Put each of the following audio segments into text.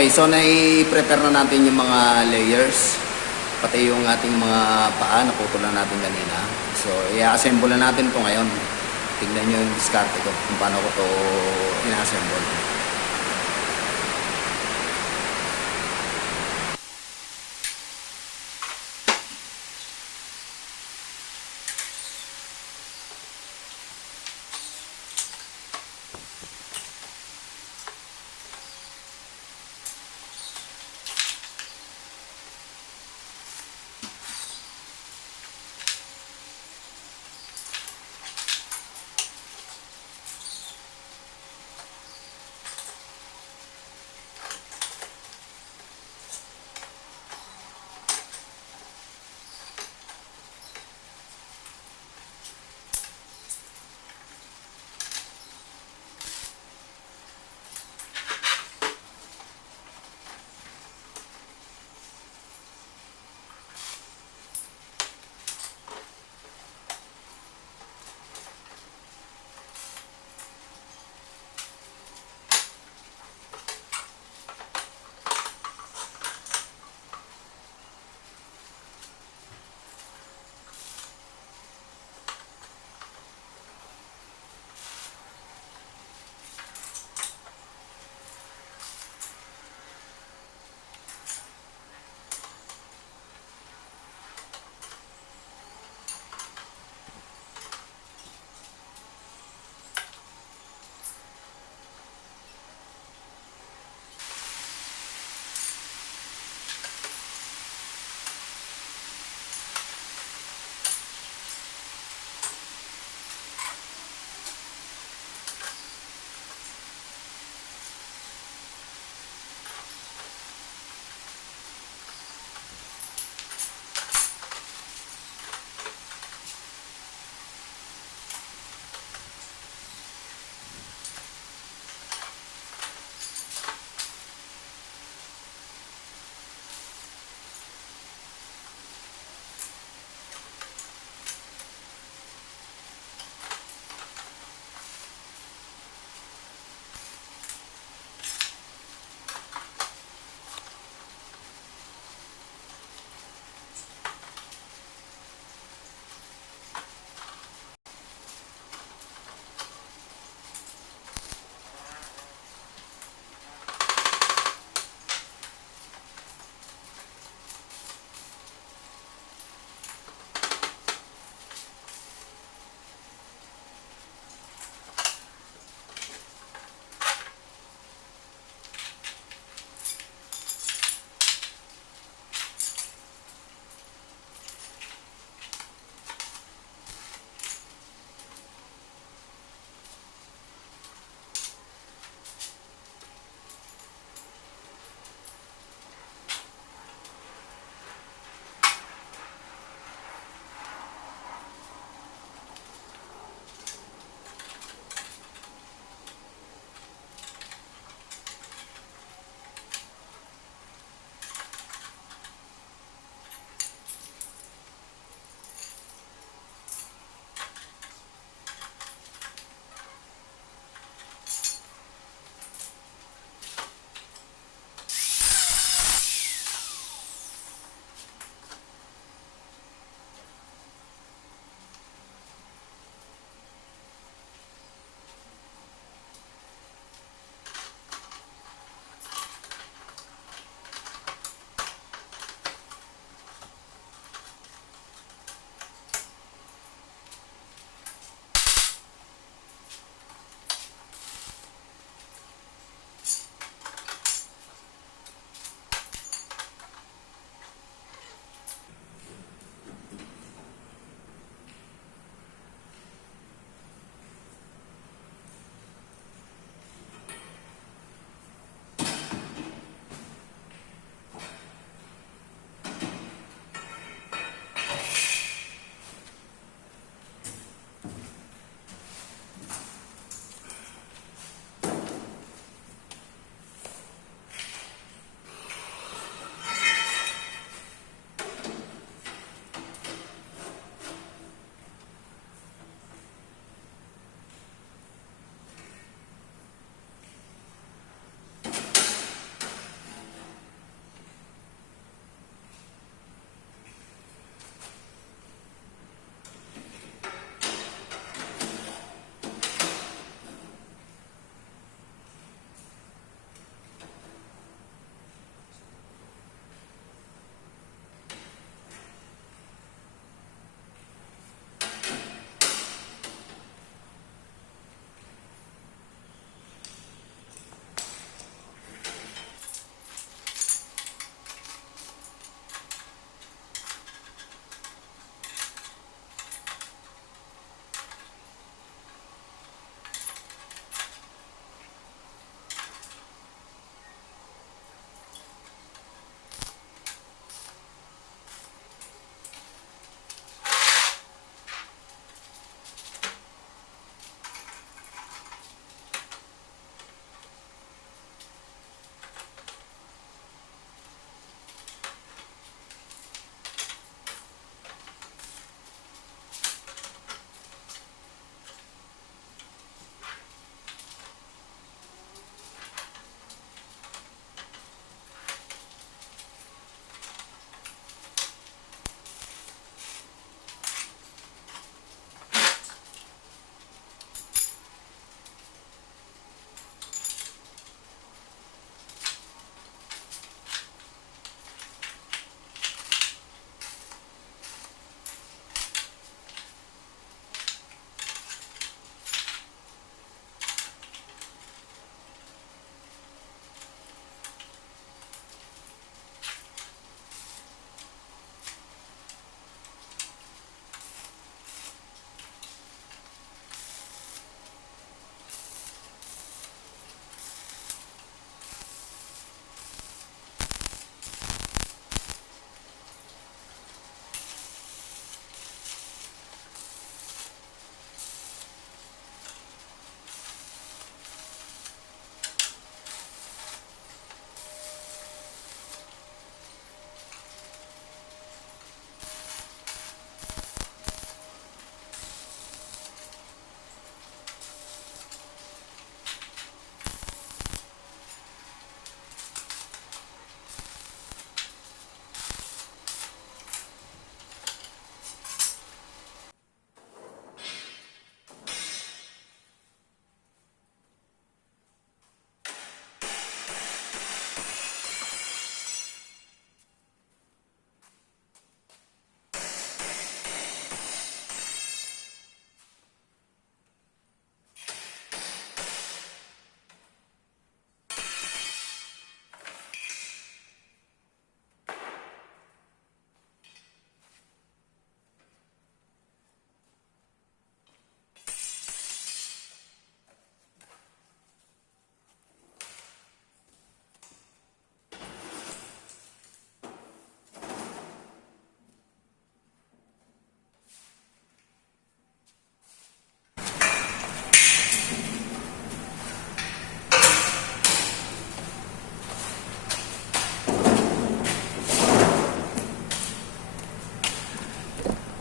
Okay, so nai-prepare na natin yung mga layers. Pati yung ating mga paa, naputol na natin kanina. So, i-assemble na natin ito ngayon. Tignan nyo yung diskarte ko kung paano ko ito ina-assemble.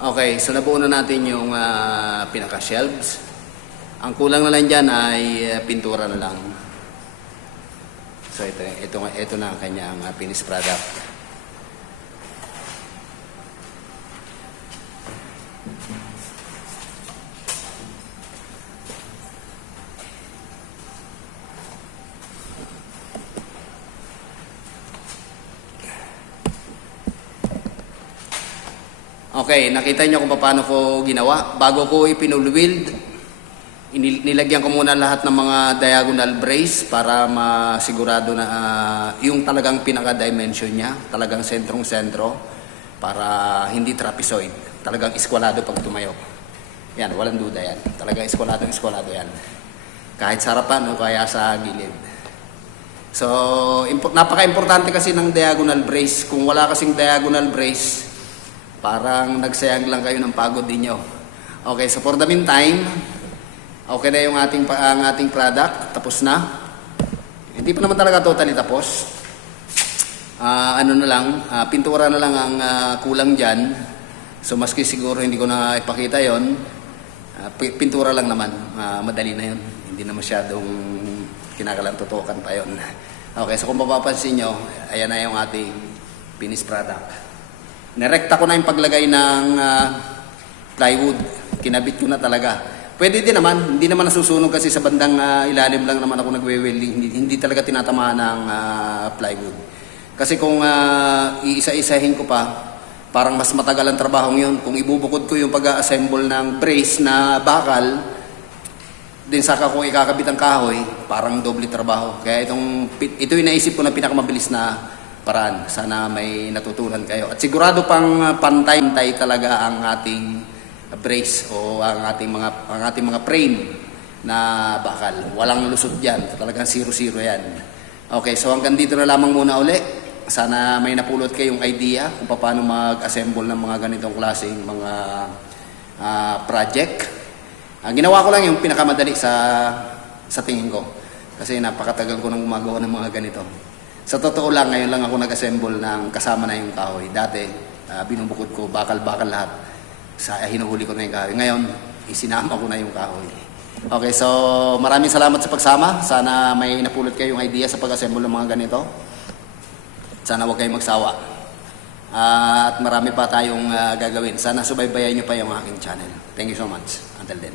Okay, so nabuo na natin yung pinaka-shelves. Ang kulang na lang dyan ay pintura na lang. So ito na ang kanyang finished product. Okay, nakita nyo kung paano ko ginawa. Bago ko ipinulwild, nilagyan ko muna lahat ng mga diagonal brace para masigurado na yung talagang pinaka-dimension niya, talagang sentrong-sentro, para hindi trapezoid. Talagang iskwalado pag tumayo. Yan, walang duda yan. Talagang iskwalado yan. Kahit sa harapan o kaya sa gilid. So, napaka-importante kasi ng diagonal brace. Kung wala kasing diagonal brace, parang nagsayang lang kayo ng pagod ninyo. Okay, so for the meantime, okay na yung ang ating product. Tapos na. Hindi pa naman talaga totally tapos. Pintura na lang ang kulang dyan. So maski siguro hindi ko na ipakita yon, pintura lang naman. Madali na yun. Hindi na masyadong kinakalang tutukan pa yon. Okay, so kung mapapansin nyo, ayan na yung ating finished product. Nerekta ko na yung paglagay ng plywood. Kinabit ko na talaga. Pwede din naman. Hindi naman nasusunog kasi sa bandang ilalim lang naman ako nagwe-welding. Hindi talaga tinatamaan ng plywood. Kasi kung iisa-isahin ko pa, parang mas matagal ang trabahong yun. Kung ibubukod ko yung pag-assemble ng brace na bakal, din saka kung ikakabit ang kahoy, parang doble trabaho. Kaya ito yung naisip ko na pinakamabilis na paraan. Sana may natutunan kayo. At sigurado pang pantay talaga ang ating brace o ang ating mga frame na bakal. Walang lusot diyan. Talagang 0-0 yan. Okay, so hanggang dito na lamang muna uli. Sana may napulot kayong idea kung paano mag-assemble ng mga ganitong klaseng mga project. Ginawa ko lang yung pinakamadali sa tingin ko. Kasi napakatagal ko nang gumagawa ng mga ganito. Sa totoo lang, ngayon lang ako nag-assemble ng kasama na yung kahoy. Dati, binubukod ko, bakal-bakal lahat. Hinuhuli ko na yung kahoy. Ngayon, isinama ko na yung kahoy. Okay, so maraming salamat sa pagsama. Sana may napulot kayong idea sa pag-assemble ng mga ganito. Sana huwag kayong magsawa. At marami pa tayong gagawin. Sana subaybayan nyo pa yung aking channel. Thank you so much. Until then.